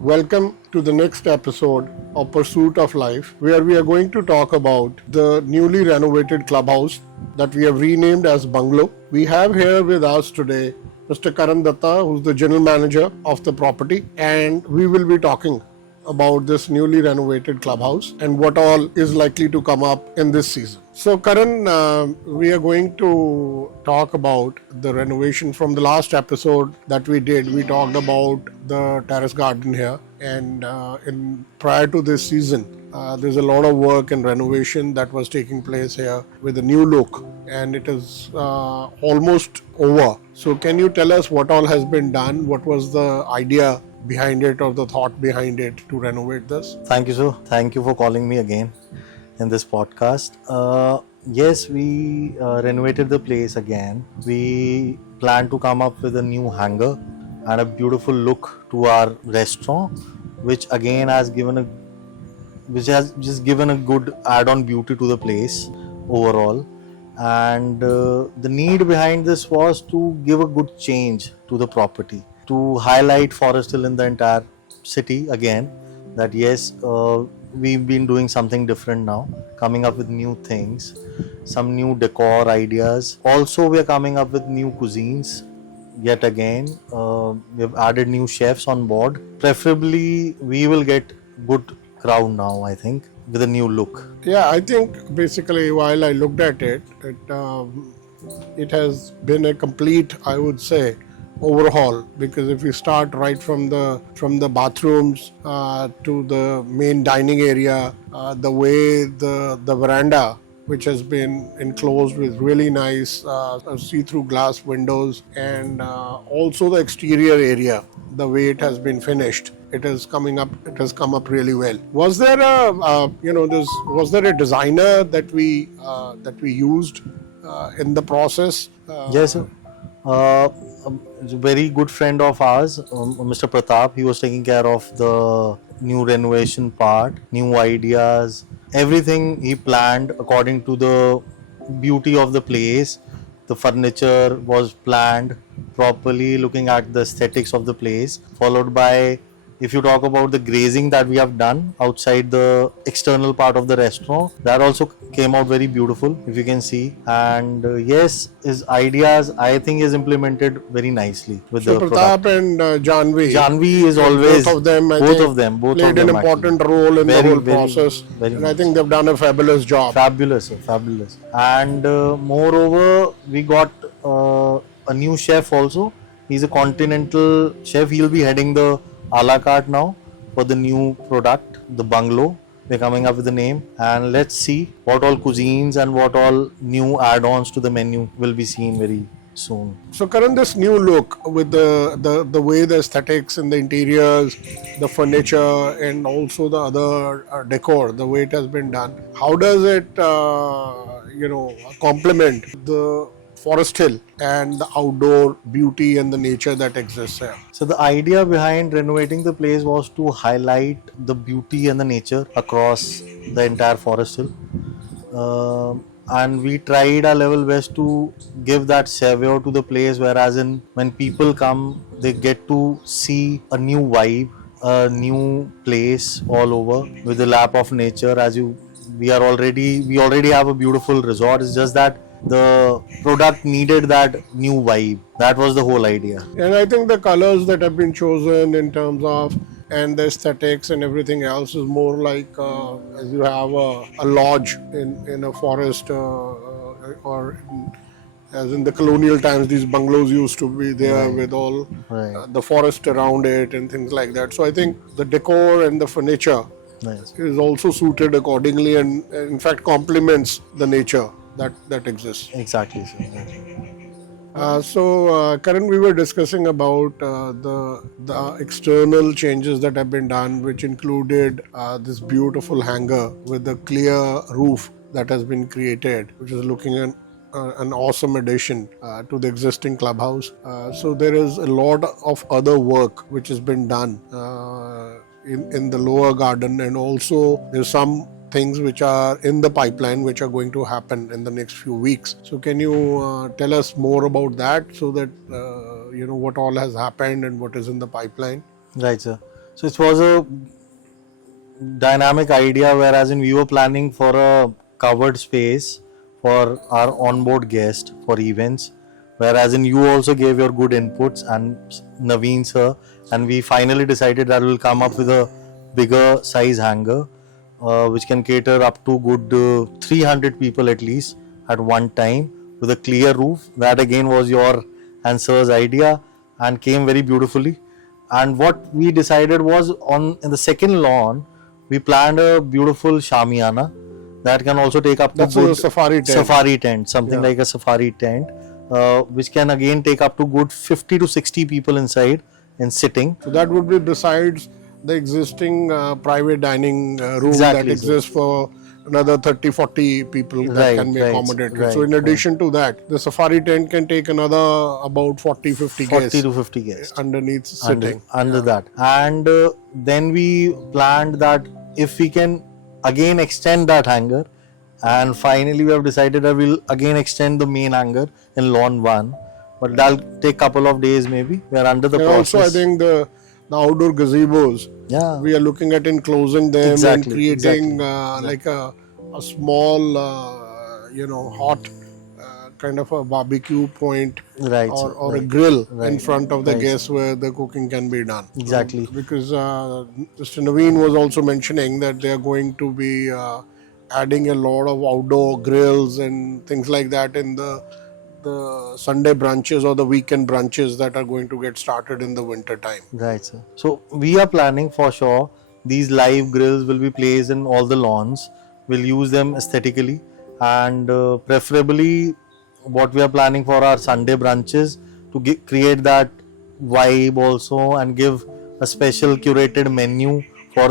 Welcome to the next episode of Pursuit of Life, where we are going to talk about the newly renovated clubhouse that we have renamed as Bungalow. We have here with us today Mr. Karan Datta, who's the general manager of the property, and we will be talking about this newly renovated clubhouse and what all is likely to come up in this season. So Karan, we are going to talk about the renovation from the last episode that we did. We talked about the Terrace Garden here, and prior to this season, there's a lot of work and renovation that was taking place here with a new look, and it is almost over. So can you tell us what all has been done? What was the idea behind it or the thought behind it to renovate this? Thank you, sir. Thank you for calling me again in this podcast. Yes, we renovated the place again. We plan to come up with a new hangar and a beautiful look to our restaurant, which again has just given a good add-on beauty to the place overall. And the need behind this was to give a good change to the property, to highlight Forest Hill in the entire city again, that yes, we've been doing something different now, coming up with new things, some new decor ideas. Also, we are coming up with new cuisines yet again. We have added new chefs on board. Preferably, we will get good crowd now, I think, with a new look. Yeah, I think basically while I looked at it, it has been a complete, I would say, overhaul, because if you start right from the bathrooms to the main dining area, the way the veranda, which has been enclosed with really nice see-through glass windows, and also the exterior area, the way it has been finished, it has come up really well. Was there a designer that we used in the process? Yes, sir. It's a very good friend of ours, Mr. Pratap. He was taking care of the new renovation part, new ideas, everything he planned according to the beauty of the place. The furniture was planned properly, looking at the aesthetics of the place, followed by, if you talk about the grazing that we have done outside the external part of the restaurant, that also came out very beautiful, if you can see. And yes, his ideas, I think, is implemented very nicely with So the Pratap product. and Janvi. Janvi is always Both of them. I both think, of them played an important role in the whole process, and I think they've done a fabulous job. Fabulous, sir, fabulous. And moreover, we got a new chef also. He's a Continental chef. He'll be heading the a la carte now for the new product, the Bungalow. We're coming up with the name, and let's see what all cuisines and what all new add-ons to the menu will be seen very soon. So Karan, this new look with the way the aesthetics and the interiors, the furniture, and also the other decor, the way it has been done, how does it complement the Forest Hill and the outdoor beauty and the nature that exists here? So the idea behind renovating the place was to highlight the beauty and the nature across the entire Forest Hill. And we tried our level best to give that savor to the place, whereas when people come, they get to see a new vibe, a new place all over with the lap of nature. We already have a beautiful resort. It's just that the product needed that new vibe. That was the whole idea. And I think the colors that have been chosen in terms of and the aesthetics and everything else is more like as you have a lodge in a forest, or as in the colonial times, these bungalows used to be there with all the forest around it and things like that. So I think the decor and the furniture is also suited accordingly, and in fact complements the nature that exists. Exactly, sir. Karan, we were discussing about the external changes that have been done, which included this beautiful hangar with a clear roof that has been created, which is looking at an awesome addition to the existing clubhouse. So there is a lot of other work which has been done in the lower garden, and also there's some things which are in the pipeline which are going to happen in the next few weeks. So can you tell us more about that, so that what all has happened and what is in the pipeline? Right, sir. So it was a dynamic idea, whereas in we were planning for a covered space for our onboard guest for events, whereas in you also gave your good inputs and Naveen sir, and we finally decided that we'll come up with a bigger size hangar, which can cater up to good 300 people at least at one time with a clear roof. That again was your and sir's idea and came very beautifully. And what we decided was on in the second lawn we planned a beautiful shamiana that can also take up to That's good a safari tent. something Yeah. like a safari tent, which can again take up to good 50 to 60 people inside and sitting. So that would be besides the existing private dining room Exactly, that sir. exists for another 30, 40 people that Right, can be right, accommodated. right, So in right. addition to that, the safari tent can take another about 40, 50 40 guests to 50 guests underneath sitting. under that. And then we planned that if we can again extend that hangar, and finally we have decided that we'll again extend the main hangar in lawn 1, but that'll take couple of days maybe. We are under the And process. also I think the outdoor gazebos, Yeah. we are looking at enclosing them Exactly, and creating exactly. like a small hot kind of a barbecue point Right, or, sir, or a right, grill in right, front of the right. guests where the cooking can be done. Exactly. Because Mr. Naveen was also mentioning that they are going to be adding a lot of outdoor grills and things like that in the Sunday brunches or the weekend brunches that are going to get started in the winter time. Right, sir. So we are planning for sure these live grills will be placed in all the lawns. We'll use them aesthetically, and preferably what we are planning for our Sunday brunches to create that vibe also and give a special curated menu for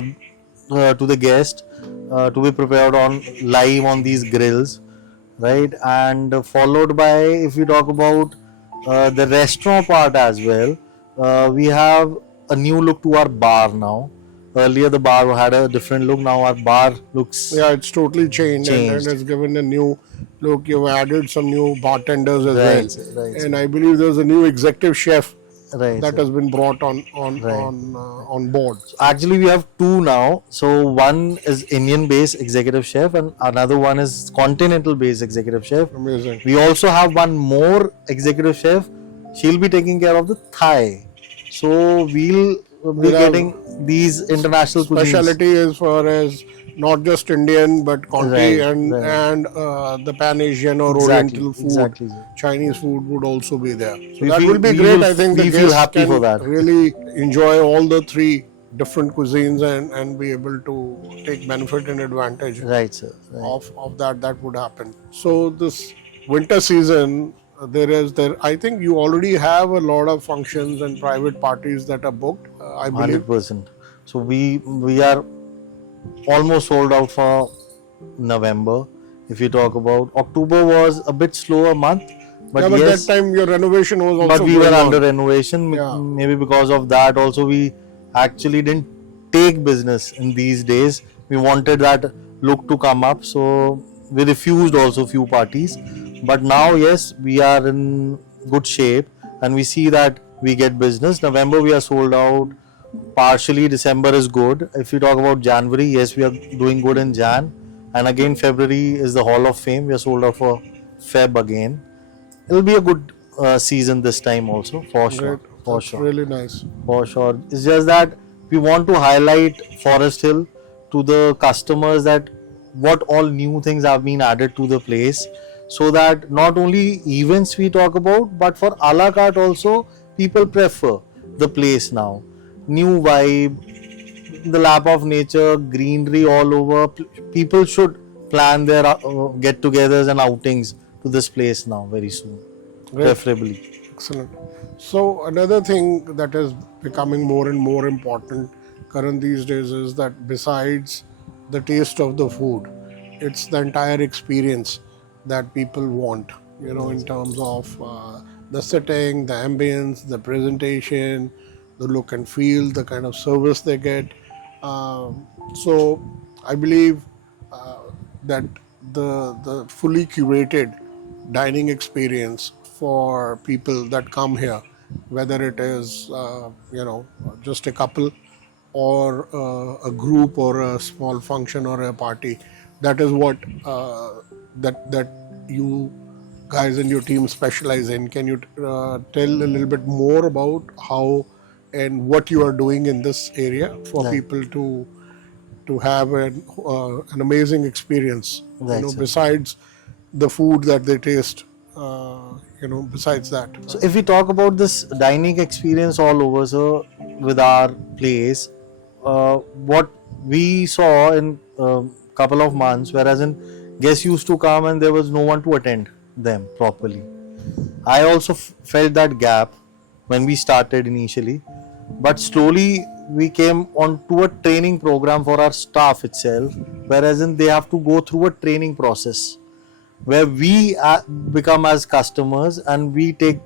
to the guest to be prepared on live on these grills, right? And followed by, if we talk about the restaurant part as well, we have a new look to our bar now. Earlier the bar had a different look, now our bar looks Yeah, it's totally changed, and changed. it's given a new look. You've added some new bartenders as Right, well, right, and I believe there's a new executive chef right, that sir. has been brought Right. on board. Actually, we have two now. So one is Indian-based executive chef, and another one is Continental-based executive chef. Amazing. We also have one more executive chef. She'll be taking care of the Thai. So we'll be We'll have getting these international cuisines. Specialty as far as not just Indian but Conti Right, and right. and the Pan Asian or Exactly, Oriental food, exactly, sir. Chinese food would also be there. So We that feel- will be we great. will- I think the we feel guests happy can for that. really enjoy all the three different cuisines and be able to take benefit and advantage Right, sir. Right. of that would happen. So this winter season, there I think you already have a lot of functions and private parties that are booked. I believe 100%. So we are almost sold out for November. If you talk about October was a bit slower month, but yeah, but yes, that time your renovation was also but we were going on. under renovation. Yeah. Maybe because of that also we actually didn't take business in these days. We wanted that look to come up, so we refused also few parties. But now yes, we are in good shape and we see that we get business. November we are sold out. Partially December is good. If you talk about January, yes, we are doing good in Jan. And again February is the Hall of Fame. We are sold out for Feb again. It'll be a good season this time also, for sure. Great. For That's sure. really nice. For sure. It's just that we want to highlight Forest Hill to the customers that what all new things have been added to the place, so that not only events we talk about, but for a la carte also people prefer the place now. New vibe, the lap of nature, greenery all over. People should plan their get-togethers and outings to this place now very soon, Great. preferably. Excellent. So another thing that is becoming more and more important current these days is that besides the taste of the food, it's the entire experience that people want, in terms of the setting, the ambience, the presentation, the look and feel, the kind of service they get. So I believe that the fully curated dining experience for people that come here, whether it is just a couple or a group or a small function or a party. That is what that you guys and your team specialize in. Can you tell a little bit more about how and what you are doing in this area for Right. people to have an amazing experience, Right, sir. besides the food that they taste, besides that. So if we talk about this dining experience all over, so with our place, what we saw in couple of months, whereas in guests used to come and there was no one to attend them properly. I also felt that gap when we started initially, but slowly we came onto a training program for our staff itself, whereas in they have to go through a training process where we become as customers and we take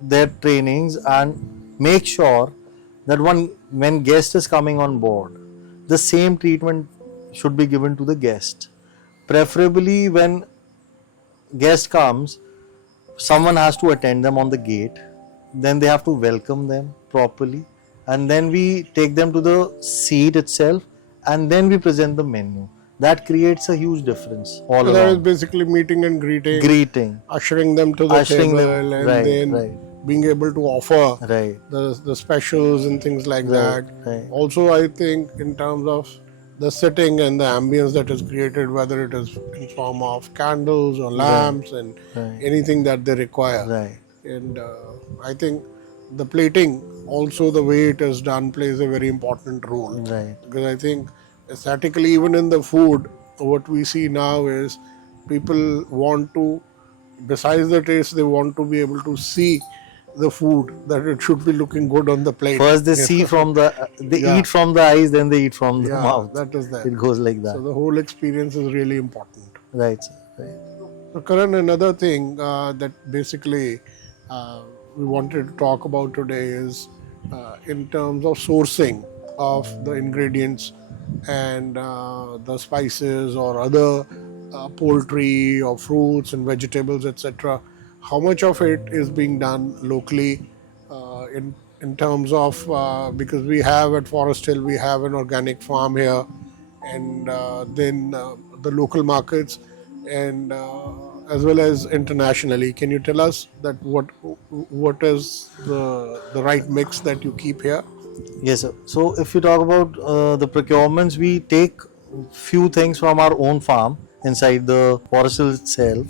their trainings and make sure that when guest is coming on board, the same treatment should be given to the guest. Preferably when guest comes, someone has to attend them on the gate, then they have to welcome them properly, and then we take them to the seat itself, and then we present the menu. That creates a huge difference all So that is along. basically meeting and Greeting, ushering them to the ushering table, them, and right, then right, being able to offer right, the specials and things like right, that. right, Also, I think in terms of the setting and the ambience that is created, whether it is in form of candles or lamps and right, anything that they require. right, And I think the plating, also the way it is done, plays a very important role, right, because I think aesthetically, even in the food, what we see now is people want to, besides the taste, they want to be able to see the food, that it should be looking good on the plate. First they see from they Yeah. eat from the eyes, then they eat from the Yeah, mouth. that is that. It goes like So that. the whole experience is really important. Right, sir, right. So Karan, another thing that basically uh, we wanted to talk about today is in terms of sourcing of the ingredients and the spices or other poultry or fruits and vegetables, etc. How much of it is being done locally in terms of because we have at Forest Hill, we have an organic farm here, and then the local markets, and as well as internationally. Can you tell us that what is the right mix that you keep here? Yes, sir. So if we talk about the procurements, we take few things from our own farm inside the forest itself.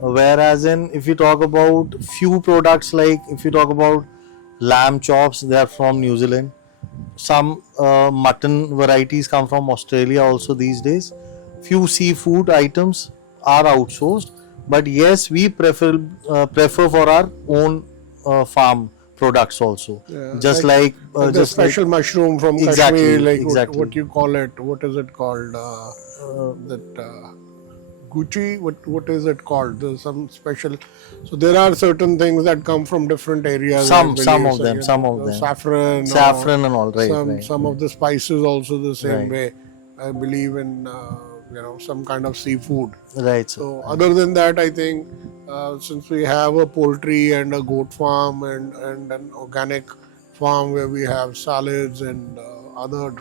Whereas in if you talk about few products, like if you talk about lamb chops, they are from New Zealand. Some mutton varieties come from Australia also these days. Few seafood items are outsourced, but yes, we prefer for our own farm products also. Just like the just like special mushroom from exactly, Kashmir, like exactly. what you call it? What is it called? That Gucci. What is it called? There's some special. So there are certain things that come from different areas. I some believe. of So, them, some of the them. saffron, Saffron and all, right, some of the spices also the same Right. way. I believe in some kind of seafood. right. Sir. So other than that, I think since we have a poultry and a goat farm and an organic farm where we have salads and other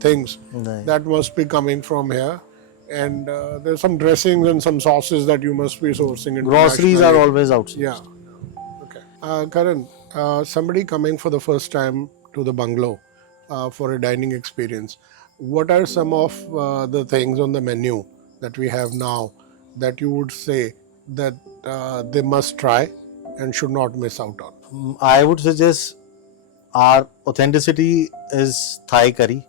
things, Right. that must be coming from here. And there's some dressings and some sauces that you must be sourcing. Groceries are internationally. always outsourced. Yeah. Okay. Karan, somebody coming for the first time to the bungalow for a dining experience, what are some of the things on the menu that we have now that you would say that they must try and should not miss out on? I would suggest our authenticity is Thai curry,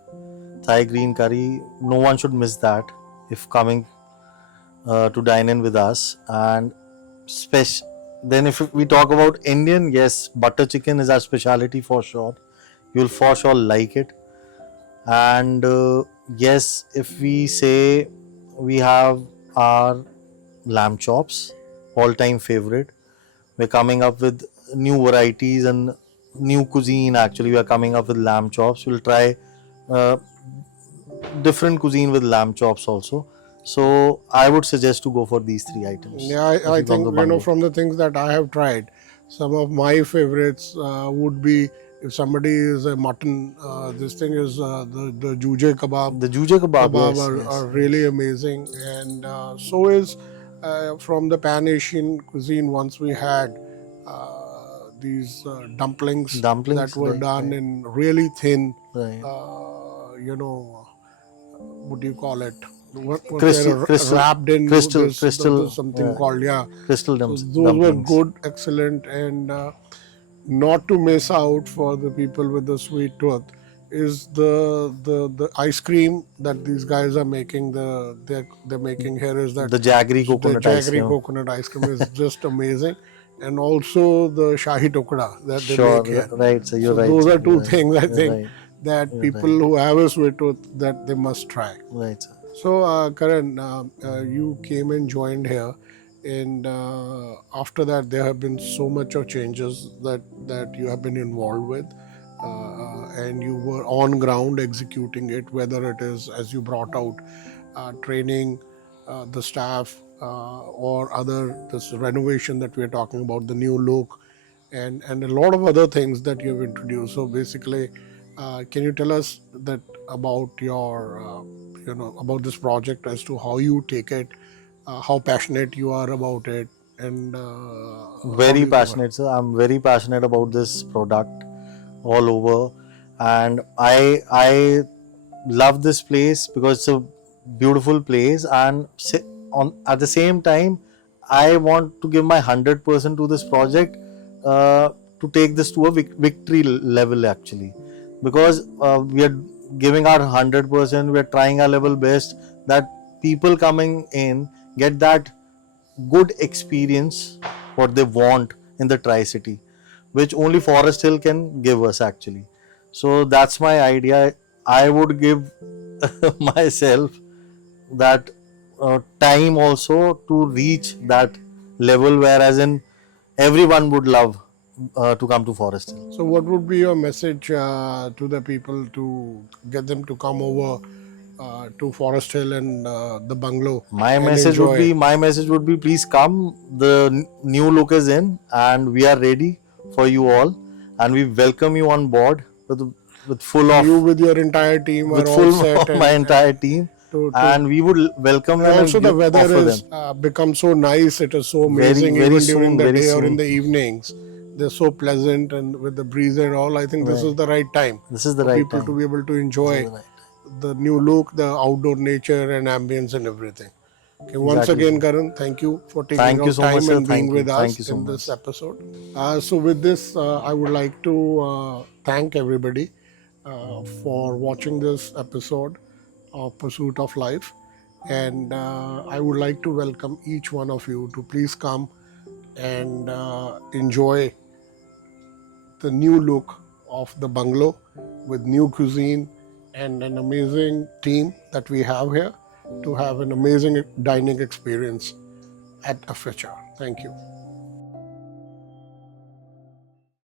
Thai green curry. No one should miss that if coming to dine in with us. And then if we talk about Indian, yes, butter chicken is our specialty for sure. You'll for sure like it. And yes, if we say we have our lamb chops, all time favorite. We're coming up with new varieties and new cuisine. Actually, we are coming up with lamb chops. We'll try uh, different cuisine with lamb chops also. So I would suggest to go for these three items. Yeah, if I you come think to Bangalore. from the things that I have tried, some of my favorites would be If somebody is a mutton, this thing is the juje kebab. The juje kebab, Kebab yes, are yes. really amazing, and so is from the Pan Asian cuisine. Once we had these dumplings that Dumplings, were right, done right, in really thin, right. what do you call it? What Crystal, they're crystal, wrapped in crystal, this crystal, something called, yeah. crystal So those were dumplings. good, excellent, and not to miss out for the people with the sweet tooth is the ice cream that these guys are making. They're making here is that The jaggery the coconut ice jaggery cream. coconut ice cream is just amazing, and also the shahi tukda that they Sure, make here. right. So you're So right. those Sir. are two You're right. things I You're think right. that You're people right. who have a sweet tooth that they must try. Right, sir. So, Karan, you came and joined here, and after that, there have been so much of changes that you have been involved with, and you were on ground executing it. Whether it is, as you brought out, training the staff, or other this renovation that we are talking about, the new look, and a lot of other things that you've introduced. So basically, can you tell us that about your about this project as to how you take it, how passionate you are about it, and how do Very you go ahead? passionate, sir. I'm very passionate about this product all over, and I love this place because it's a beautiful place, and on at the same time, I want to give my 100% to this project, to take this to a victory level actually, because we are giving our 100%. We are trying our level best that people coming in get that good experience what they want in the Tri-City, which only Forest Hill can give us actually. So that's my idea. I would give myself that time also to reach that level where as in everyone would love to come to Forest Hill. So, what would be your message to the people to get them to come over to Forest Hill and the bungalow and enjoy? My message would be please come. The new look is in and we are ready for you all, and we welcome you on board with full So, of you with your entire team are with all full set, of my and entire team, to and we would welcome and them also and the give weather offer is them become so nice. It is so very amazing even during the very day or in soon. the evenings. They're so pleasant, and with the breeze and all, I think this Right, is the right time this is the for right people to time. be able to This is enjoy the right time. the new look, the outdoor nature and ambience and everything. Okay, once Exactly, again, sir. Karan, thank you for taking Thank you out so much, time sir. and being with Thank us you so in much. this episode. So, with this, I would like to thank everybody for watching this episode of Pursuit of Life. And I would like to welcome each one of you to please come and enjoy the new look of the bungalow with new cuisine and an amazing team that we have here to have an amazing dining experience at a future. Thank you.